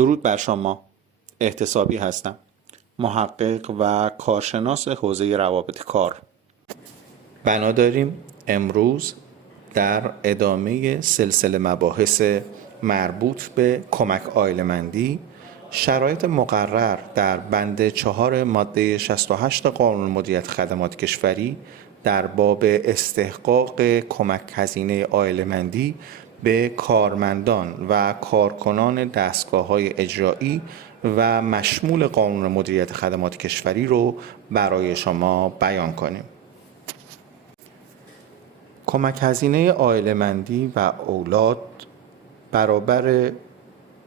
درود بر شما. احتسابی هستم، محقق و کارشناس حوزه روابط کار. بنا داریم امروز در ادامه سلسله مباحث مربوط به کمک عائله‌مندی، شرایط مقرر در بند 4 ماده 68 قانون مدیریت خدمات کشوری در باب استحقاق کمک هزینه عائله‌مندی به کارمندان و کارکنان دستگاه‌های اجرایی و مشمول قانون مدیریت خدمات کشوری رو برای شما بیان کنیم. کمک هزینه عائله‌مندی و اولاد برابر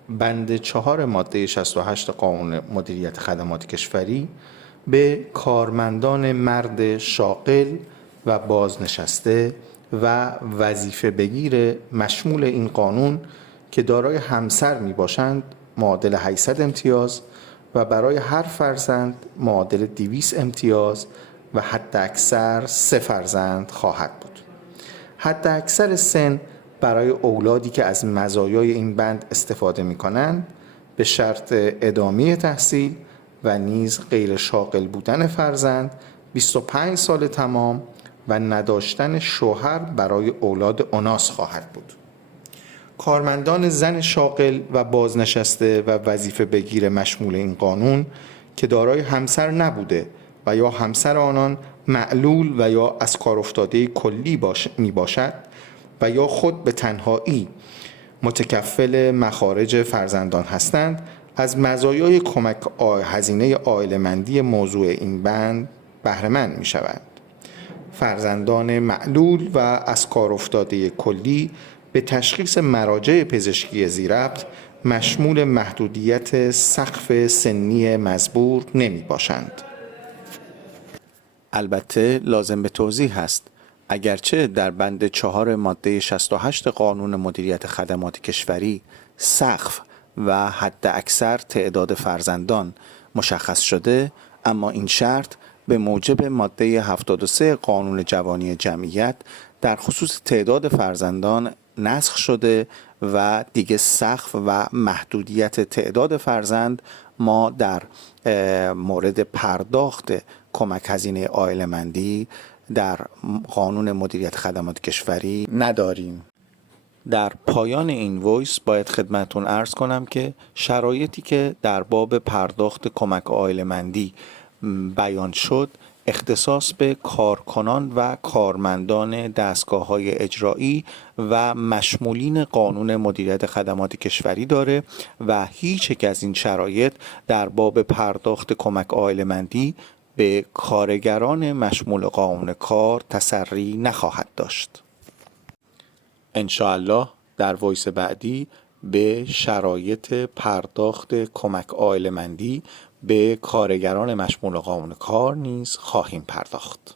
بند 4 ماده 68 قانون مدیریت خدمات کشوری به کارمندان مرد شاغل و بازنشسته و وظیفه بگیر مشمول این قانون که دارای همسر می باشند معادل 800 امتیاز و برای هر فرزند معادل 200 امتیاز و حد اکثر 3 فرزند خواهد بود. حد اکثر سن برای اولادی که از مزایای این بند استفاده می کنند به شرط ادامه تحصیل و نیز غیر شاغل بودن فرزند 25 سال تمام و نداشتن شوهر برای اولاد اناث خواهد بود. کارمندان زن شاغل و بازنشسته و وظیفه بگیر مشمول این قانون که دارای همسر نبوده و یا همسر آنان معلول و یا از کار افتاده کلی می باشد و یا خود به تنهایی متکفل مخارج فرزندان هستند از مزایای کمک هزینه عائله‌مندی موضوع این بند بهره مند می شوند. فرزندان معلول و از کار افتاده کلی به تشخیص مراجع پزشکی ذی‌ربط مشمول محدودیت سقف سنی مزبور نمی باشند. البته لازم به توضیح است اگرچه در بند 4 ماده 68 قانون مدیریت خدمات کشوری سقف و حد اکثر تعداد فرزندان مشخص شده، اما این شرط به موجب ماده 73 قانون جوانی جمعیت در خصوص تعداد فرزندان نسخ شده و دیگه سقف و محدودیت تعداد فرزند ما در مورد پرداخت کمک هزینه عائله‌مندی در قانون مدیریت خدمات کشوری نداریم. در پایان این وایس باید خدمتون عرض کنم که شرایطی که در باب پرداخت کمک عائله‌مندی بیان شد اختصاص به کارکنان و کارمندان دستگاه‌های اجرایی و مشمولین قانون مدیریت خدمات کشوری داره و هیچ یک از این شرایط در باب پرداخت کمک عائله‌مندی به کارگران مشمول قانون کار تسری نخواهد داشت. انشاءالله در وایس بعدی به شرایط پرداخت کمک عائله‌مندی به کارگران مشمول قانون کار نیز خواهیم پرداخت.